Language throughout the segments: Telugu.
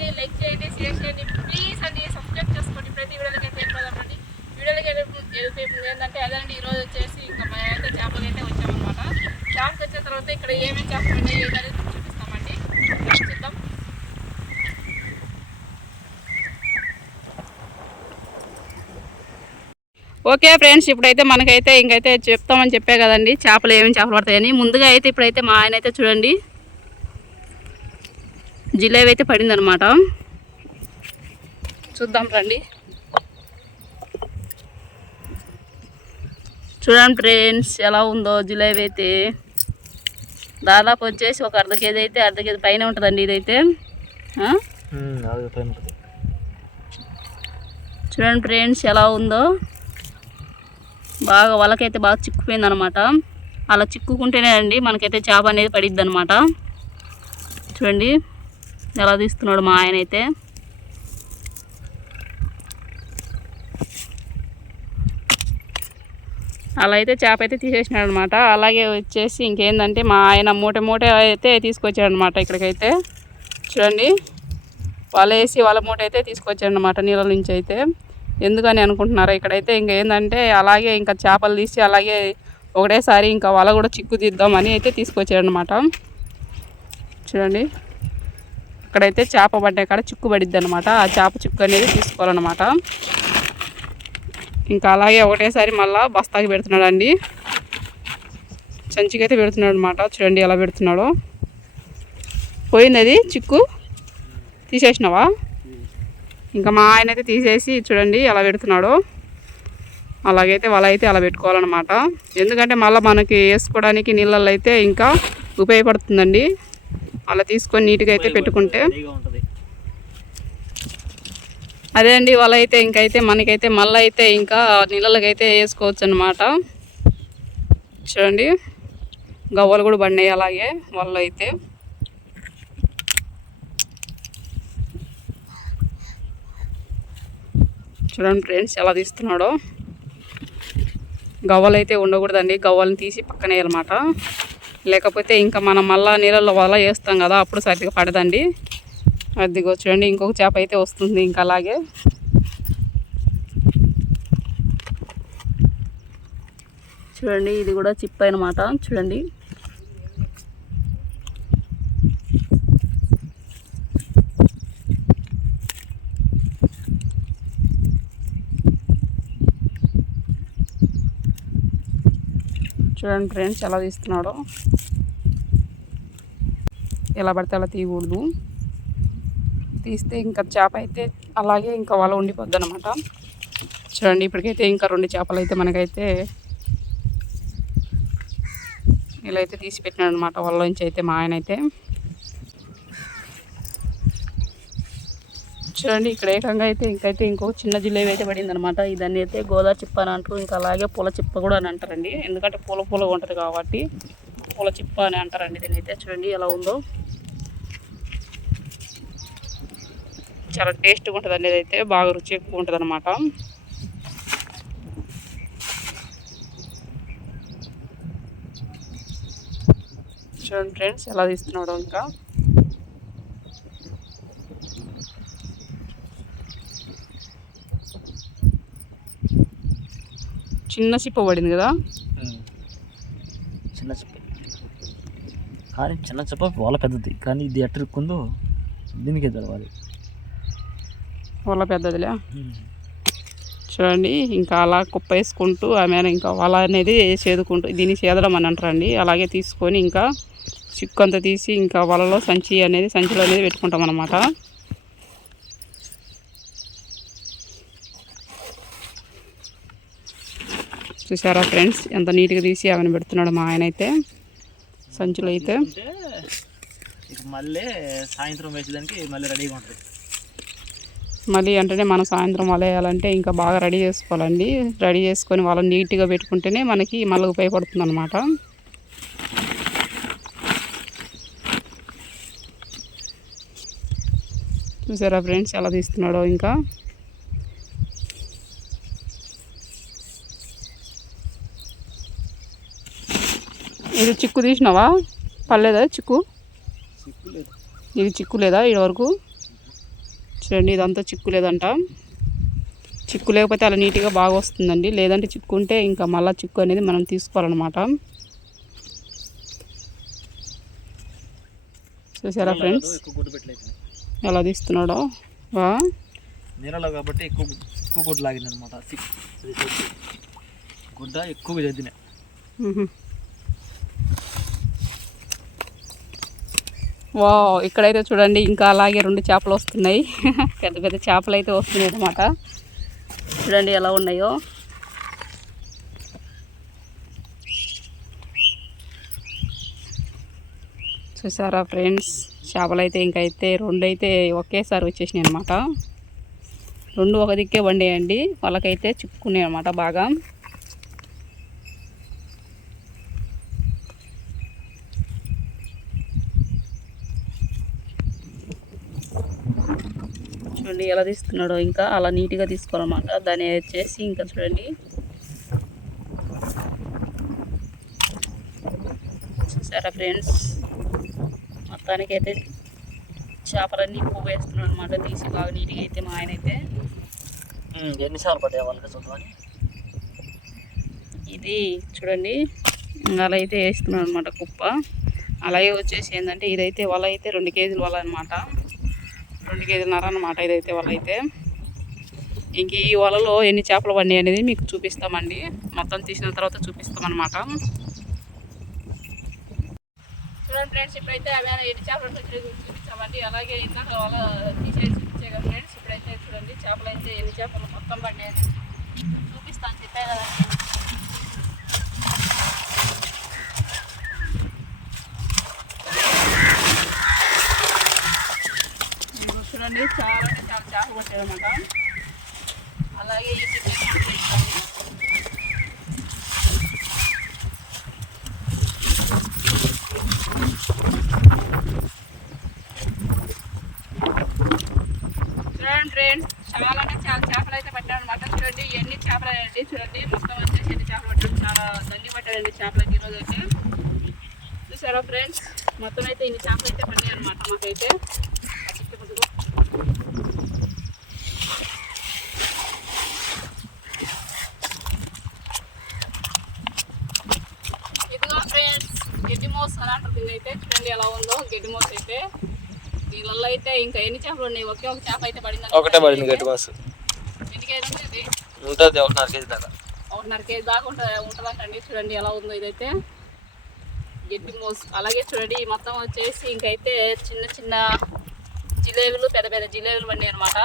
చేయండి లైక్ చేయండి షేర్ చేయండి. ప్లీజ్ అండి సబ్స్క్రైబ్ చేసుకోండి. ప్రతి వీడియోలకి అయితే వెళ్ళిపోదామండి వీడియోలకి వెళ్ళిపోయి ఏంటంటే అదండి ఈరోజు వచ్చేసి ఇంకా అయితే చేపలు అయితే వచ్చామన్నమాట. చేపకి వచ్చిన తర్వాత ఇక్కడ ఏమేమి చేపలు ఉన్నాయి ఏంటనేది చూపిస్తామండి. చూద్దాం. ఓకే ఫ్రెండ్స్ ఇప్పుడైతే మనకైతే ఇంకైతే చెప్తామని చెప్పే కదండి చేపలు ఏమేమి చేపలు పడతాయని. ముందుగా అయితే ఇప్పుడైతే మా ఆయన అయితే చూడండి. జిలేబీ అయితే పడిందనమాట చూద్దాం రండి. చూడండి ఫ్రెండ్స్ ఎలా ఉందో జిలేబీ అయితే. దాదాపు వచ్చేసి ఒక అర్ధ కేజీ అయితే అర్ధ కేజీ పైన ఉంటుందండి ఇదైతే? చూడండి ఫ్రెండ్స్ ఎలా ఉందో. బాగా వలకైతే బాగా చిక్కుపోయింది అనమాట అలా చిక్కుకుంటేనే అండి మనకైతే చేప అనేది పడిద్ది అనమాట చూడండి. ఎలా తీస్తున్నాడు మా ఆయన అయితే? అలా అయితే చేప అయితే తీసేసినాడు అనమాట అలాగే వచ్చేసి ఇంకేందంటే మా ఆయన మూట మూట అయితే తీసుకొచ్చాడనమాట ఇక్కడికైతే. చూడండి వల వేసి వల మూట అయితే తీసుకొచ్చాడు అనమాట నీళ్ళ నుంచి అయితే. ఎందుకని అనుకుంటున్నారా? ఇక్కడైతే ఇంకేందంటే ఏంటంటే అలాగే ఇంకా చేపలు తీసి అలాగే ఒకటేసారి ఇంకా వల కూడా చిక్కు తీద్దామని అయితే తీసుకొచ్చాడనమాట. చూడండి. ఇక్కడైతే చేప పడ్డే కాడ చిక్కు పడిద్ది అనమాట ఆ చేప చిక్కు అనేది తీసుకోవాలన్నమాట. ఇంకా అలాగే ఒకటేసారి మళ్ళా బస్తాకి పెడుతున్నాడు అండి సంచికైతే పెడుతున్నాడు అనమాట చూడండి ఎలా పెడుతున్నాడో. పోయింది అది చిక్కు? తీసేసినావా? ఇంకా మా ఆయన అయితే తీసేసి చూడండి ఎలా పెడుతున్నాడో. అలాగైతే వల అయితే అలా పెట్టుకోవాలన్నమాట. ఎందుకంటే మళ్ళీ మనకి వేసుకోవడానికి నీళ్ళల్లో అయితే ఇంకా ఉపయోగపడుతుందండి. అలా తీసుకొని నీట్గా అయితే పెట్టుకుంటే అదే అండి వల అయితే ఇంకైతే మనకైతే మళ్ళీ అయితే ఇంకా నీళ్ళకి అయితే వేసుకోవచ్చు అనమాట చూడండి గవ్వలు కూడా పడినాయి అలాగే వల్ల అయితే చూడండి ఫ్రెండ్స్ ఎలా తీస్తున్నాడో. గవ్వలు అయితే ఉండకూడదండి గవ్వలను తీసి పక్కన వేయాలన్నమాట లేకపోతే ఇంకా మనం మళ్ళీ నీళ్ళలో వల వేస్తాం కదా అప్పుడు సరిగ్గా పడదండి. అదిగో చూడండి ఇంకొక చేప అయితే వస్తుంది ఇంకా అలాగే. చూడండి ఇది కూడా చిప్ అనమాట చూడండి. చూడండి ఫ్రెండ్స్ ఎలా తీస్తున్నాడో. ఎలా పడితే అలా తీయకూడదు. తీస్తే ఇంకా చేప అయితే అలాగే ఇంకా వల ఉండిపోద్ది అనమాట చూడండి ఇప్పటికైతే ఇంకా రెండు చేపలు అయితే మనకైతే ఇలా అయితే తీసి పెట్టినాడు అనమాట వల్ల అయితే మా ఆయన అయితే. చూడండి ఇక్కడ ఏకంగా అయితే ఇంకైతే ఇంకో చిన్న జిలేబీ అయితే పడింది అనమాట ఇదన్నీ అయితే గోదావరి చిప్ప అని అంటారు ఇంకా అలాగే పూల చిప్ప కూడా అని అంటారండి. ఎందుకంటే పూల పూలగా ఉంటుంది కాబట్టి పూల చిప్ప అని అంటారండి దీని అయితే చూడండి ఎలా ఉందో. చాలా టేస్ట్గా ఉంటుంది అండి అయితే బాగా రుచి ఎక్కువ ఉంటుంది అనమాట చూడండి ఫ్రెండ్స్ ఎలా తీస్తున్నాడు ఇంకా. చిన్న చిప్ప పడింది కదా? చిన్న చెప్ప కానీ చిన్న చెప్ప వాళ్ళ పెద్దది. కానీ ఇది ఎట్టరుక్కుందో దీనికే తెలవాలి. వల పెద్దదిలే? చూడండి ఇంకా అలా కుప్ప వేసుకుంటూ ఆమె ఇంకా వల అనేది చేదుకుంటూ దీన్ని చేదడం అని అంటారండి. అలాగే తీసుకొని ఇంకా చిక్కు అంతా తీసి ఇంకా వలలో సంచి అనేది సంచిలో అనేది పెట్టుకుంటాం అన్నమాట చూసారా ఫ్రెండ్స్? ఎంత నీట్గా తీసి ఆమెను పెడుతున్నాడు మా ఆయన అయితే సంచిలో అయితే. మళ్ళీ సాయంత్రం వేసేదానికి మళ్ళీ రెడీగా ఉంటుంది. మళ్ళీ అంటేనే మనం సాయంత్రం వల వేయాలంటే ఇంకా బాగా రెడీ చేసుకోవాలండి. రెడీ చేసుకొని వాళ్ళని నీట్గా పెట్టుకుంటేనే మనకి మళ్ళీ ఉపయోగపడుతుంది అనమాట చూసారా ఫ్రెండ్స్ ఎలా తీస్తున్నాడో ఇంకా? ఇది చిక్కు తీసినావా? పర్లేదా చిక్కు? ఇది చిక్కు లేదా ఇటు వరకు? చూడండి ఇదంతా చిక్కు లేదంట. చిక్కు లేకపోతే అలా నీట్గా బాగా వస్తుందండి. లేదంటే చిక్కు ఉంటే ఇంకా మళ్ళీ చిక్కు అనేది మనం తీసుకోవాలన్నమాట. చూసారా ఫ్రెండ్స్? ఎలా తీస్తున్నాడో? నీళ్ళలో కాబట్టి ఎక్కువ ఎక్కువ గుడ్డు లాగింది అనమాట గుడ్డ ఎక్కువ చదివిన వా ఇక్కడైతే చూడండి ఇంకా అలాగే రెండు చేపలు వస్తున్నాయి. పెద్ద పెద్ద చేపలు అయితే వస్తున్నాయి అన్నమాట. చూడండి ఎలా ఉన్నాయో. చూసారా ఫ్రెండ్స్? చేపలు అయితే ఇంకైతే రెండు అయితే ఒకేసారి వచ్చేసినాయి అనమాట రెండు ఒక దిక్కే వండేయండి. వాళ్ళకైతే చిక్కుకున్నాయి అనమాట బాగా. చూడండి ఎలా తీస్తున్నాడో ఇంకా అలా నీట్గా తీసుకోవాలన్నమాట. దాన్ని వచ్చేసి ఇంకా చూడండి. చూసారా ఫ్రెండ్స్? మొత్తానికైతే చేపలన్నీ పువ్వు వేస్తున్నాడు అనమాట తీసి బాగా నీట్గా అయితే మా ఆయన అయితే. ఎన్నిసార్లు పడ్డాయి వాళ్ళకి చూద్దామని ఇది చూడండి. అలా అయితే వేస్తున్నాడు అనమాట కుప్ప. అలాగే వచ్చేసి ఏంటంటే ఇదైతే వల అయితే రెండు కేజీల వల అనమాట రెండు కేజీలన్నర అనమాట ఇదైతే వల అయితే ఇంక ఈ వలలో ఎన్ని చేపలు పడినాయి అనేది మీకు చూపిస్తామండి. మొత్తం తీసిన తర్వాత చూపిస్తామన్నమాట. చూడండి ఫ్రెండ్స్ ఇప్పుడైతే అవి ఎన్ని చేపలు చూపిస్తామండి. చూపించామండి అలాగే ఇందాక వల తీసేసి చూపించే కదా ఫ్రెండ్స్ ఇప్పుడైతే చూడండి చేపలు అయితే ఎన్ని చేపలు మొత్తం పడినాయి చూపిస్తాను చెప్పే కదా చూడండి చాలా అంటే చాలా చేపలు పట్టారన్నమాట అలాగే ఈ చికెన్ కూడా చూడండి ఫ్రెండ్స్ చాలా అంటే చాలా చేపలు అయితే పట్టాడు అనమాట చూడండి ఎన్ని చేపలు అండి చూడండి మొత్తం వచ్చేసి ఎన్ని చేపలు పట్టాడు చాలా దండి పట్టాడండి చేపలు అయితే ఈరోజు అయితే. చూసారా ఫ్రెండ్స్ మొత్తం అయితే ఇన్ని చేపలు అయితే పడినాయి అనమాట మాకైతే ఆ చిక్కు పుట్టుకో. ఇదిగో ఫ్రెండ్స్ గడ్డి మోస్ అని అంటారు దీన్ని అయితే. చూడండి ఎలా ఉందో గడ్డి మోస్ అయితే. నీళ్ళల్లో అయితే ఇంకా ఎన్ని చేపలు ఉన్నాయి? ఒకే ఒక చేప అయితే పడింది ఒకటే పడింది గట్టి మాసు. ఎన్ని కేజీ ఉంటుంది ఒకటిన్నర కేజీ దాకా. ఒకటిన్నర కేజీ దాకా ఉంటుంది ఉంటుందంటండి. చూడండి ఎలా ఉందో ఇదైతే. గడ్డి మోస్. అలాగే చూడండి మొత్తం వచ్చేసి ఇంకైతే చిన్న చిన్న జిలేబీలు పెద్ద పెద్ద జిలేబీలు పడినాయి అనమాట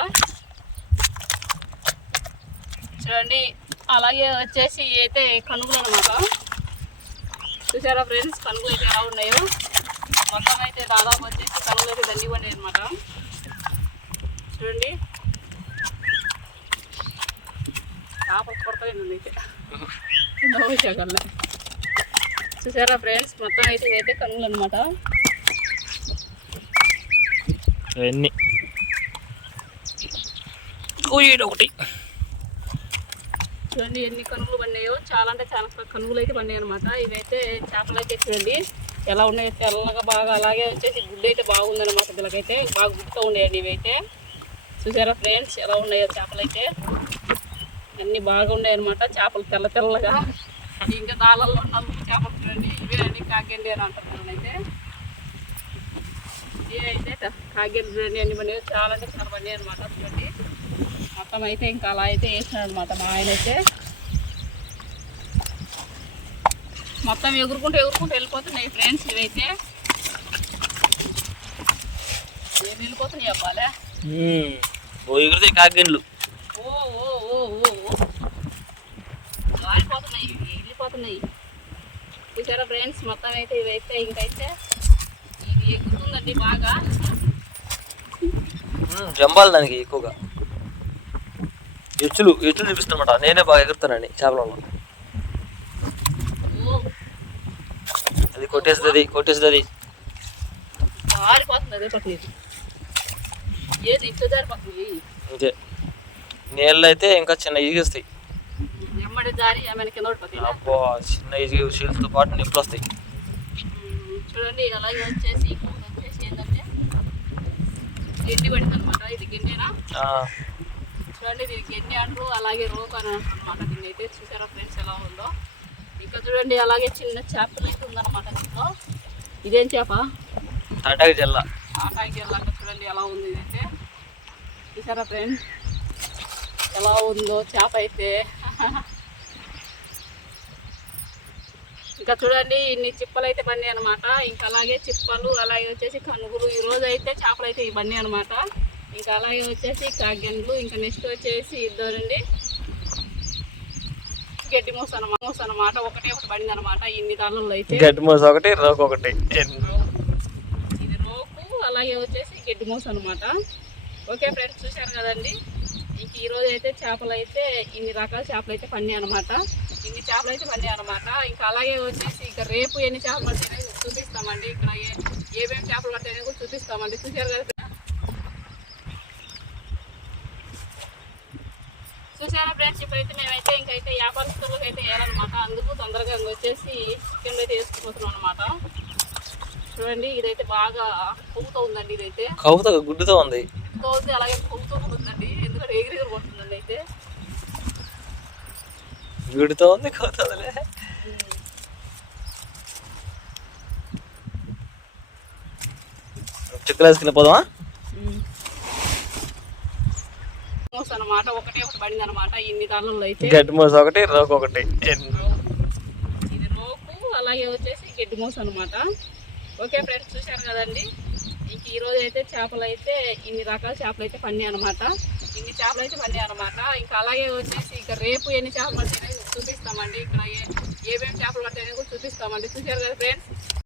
చూడండి అలాగే వచ్చేసి అయితే కనుగులు అనమాట చూసారా ఫ్రెండ్స్ కనుగులు అయితే ఎలా ఉన్నాయో? మొత్తం అయితే దాదాపు వచ్చేసి కనుగులు అయితే దండి పడినాయి అనమాట చూడండి. చేపలు కొడతాయి అయితే చూసారా ఫ్రెండ్స్ మొత్తం అయితే ఇదైతే కనుగలు అనమాట ఇవన్నీ ఒకటి. చూడండి ఎన్ని కనుగలు పడినాయో. చాలా అంటే చాలా కనుగలు అయితే పడినాయి అనమాట ఇవైతే చేపలు అయితే చూడండి. ఎలా ఉన్నాయో తెల్లగా బాగా అలాగే వచ్చేసి గుడ్డు అయితే బాగుందన్నమాట వీళ్ళకైతే బాగా గుడ్డుగా ఉండేయండి ఇవైతే. చూసారా ఫ్రెండ్స్ ఎలా ఉన్నాయో చేపలు అయితే. అన్నీ బాగా ఉన్నాయి అనమాట చేపలు తెల్ల తెల్లగా. ఇంకా దాళ్ళల్లో నలుగు చేపలు చూడండి. ఇవే అన్ని కాగండి అని అంటున్నాను అయితే. ఇవి అయితే కాగేరు చూడండి అన్ని పడినాయి చాలా అంటే చాలా పడినాయి అనమాట చూడండి మొత్తం అయితే ఇంకా అలా అయితే వేసినాడు అనమాట మా ఆయన అయితే మొత్తం ఎగురుకుంటూ ఎగురుకుంటూ వెళ్ళిపోతున్నాయి ఫ్రెండ్స్ ఇవైతే ఏం వెళ్ళిపోతున్నాయి అబ్బాలే ఓ ఎగురుతాయి కాకిండ్లు ఓ ఓ ఓ. ఓ ఓ వారిపోతున్నాయి వెళ్ళిపోతున్నాయి. చూసారా ఫ్రెండ్స్? మొత్తం అయితే ఇవైతే ఇంకైతే ఇది ఎక్కుతుందండి బాగా. జంబాలి దానికి ఎక్కువగా. ఎచ్చులు ఎచ్చులు చూపిస్తున్నమాట నేనే బాగా ఎగురుతానని చేపలలో. అది కొట్టేస్తుంది కొట్టేస్తుంది. అంతే నీళ్ళు అయితే ఇంకా చిన్న ఈగేస్తాయి. అబ్బో చిన్న ఈజీ షీల్స్తో పాటు నిప్పులు వస్తాయి. చూడండి అలాగే వచ్చేసి గెండి పడింది అనమాట ఇది గెండేనా? చూడండి దీనికి గెండి అంటారు అలాగే రోక్ అని అంటారు అనమాట దీన్ని అయితే చూసారా ఫ్రెండ్స్ ఎలా ఉందో? ఇంకా చూడండి అలాగే చిన్న చేపలు అయితే ఉందన్నమాట దీంట్లో. ఇదేం చేప? తాటాకి జల్ల. ఆటాకి వెళ్ళాక చూడండి ఎలా ఉంది ఇదైతే. చూసారా ఫ్రెండ్స్? ఎలా ఉందో చేప అయితే. ఇంకా చూడండి ఇన్ని చిప్పలు అయితే బండి అనమాట ఇంకా అలాగే చిప్పలు అలాగే వచ్చేసి కనుగులు. ఈ రోజు అయితే చేపలు అయితే ఈ బండి అనమాట ఇంకా అలాగే వచ్చేసి కాగెండ్లు ఇంకా నెక్స్ట్ వచ్చేసి ఇద్దరండి గడ్డి మూస అనమాట మూస అనమాట ఒకటే ఒకటి బండి అనమాట ఇన్ని దానిలో అయితే. గడ్డి మోస ఒకటి రోక్ ఒకటి. ఇది రోకు అలాగే వచ్చేసి గడ్డి మూస అనమాట ఓకే ఫ్రెండ్స్ చూశారు కదండి? ఇంక ఈ రోజు అయితే చేపలు అయితే ఇన్ని రకాల చేపలు అయితే పండి అనమాట ఇన్ని చేపలు అయితే పండి అనమాట ఇంకా అలాగే వచ్చేసి ఇంకా రేపు ఎన్ని చేపలు పట్టాయో చూపిస్తామండి. ఇక్కడ ఏమేమి చేపలు పట్టాయో కూడా చూపిస్తామండి. చూశారు కదా చూసారా ఫ్రెండ్స్? ఇప్పుడైతే మేమైతే ఇంకైతే వ్యాపారస్తులకు అయితే వేయాలన్నమాట అందుకు తొందరగా ఇంక వచ్చేసి చికెన్ అయితే వేసుకుపోతున్నాం అనమాట చూడండి ఇదైతే బాగా కొవ్వుతో ఉందండి ఇదైతే. కవుతో గుడ్డుతో ఉంది. కొవ్వుతో ఉంది అలాగే కొవ్వుతో ఉందండి. ఎందుకంటే ఎగిరి ఎగిరి కొడుతుందండి అయితే. గుడ్డుతో ఉంది కవుతో ఉందిలే చుక్కలు వేసుకుని పోదామా? అనమాట ఒకటే ఒకటి బండి అనమాట ఇన్ని దానిలో అయితే. గడ్డి మోస ఒకటి రోక్ ఒకటి. ఇది రోకు అలాగే వచ్చేసి గడ్డి మోస అనమాట. ఓకే ఫ్రెండ్స్ చూశారు కదండి? ఇంక ఈ రోజు అయితే చేపలు అయితే ఇన్ని రకాల చేపలు అయితే పండి అనమాట ఇన్ని చేపలు అయితే పండి అనమాట ఇంకా అలాగే వచ్చేసి ఇంకా రేపు ఎన్ని చేపలు పట్టాయో చూపిస్తామండి. ఇక్కడ ఏ ఏమేమి చేపలు పట్టాయో కూడా చూపిస్తామండి. చూసారు కదా ఫ్రెండ్స్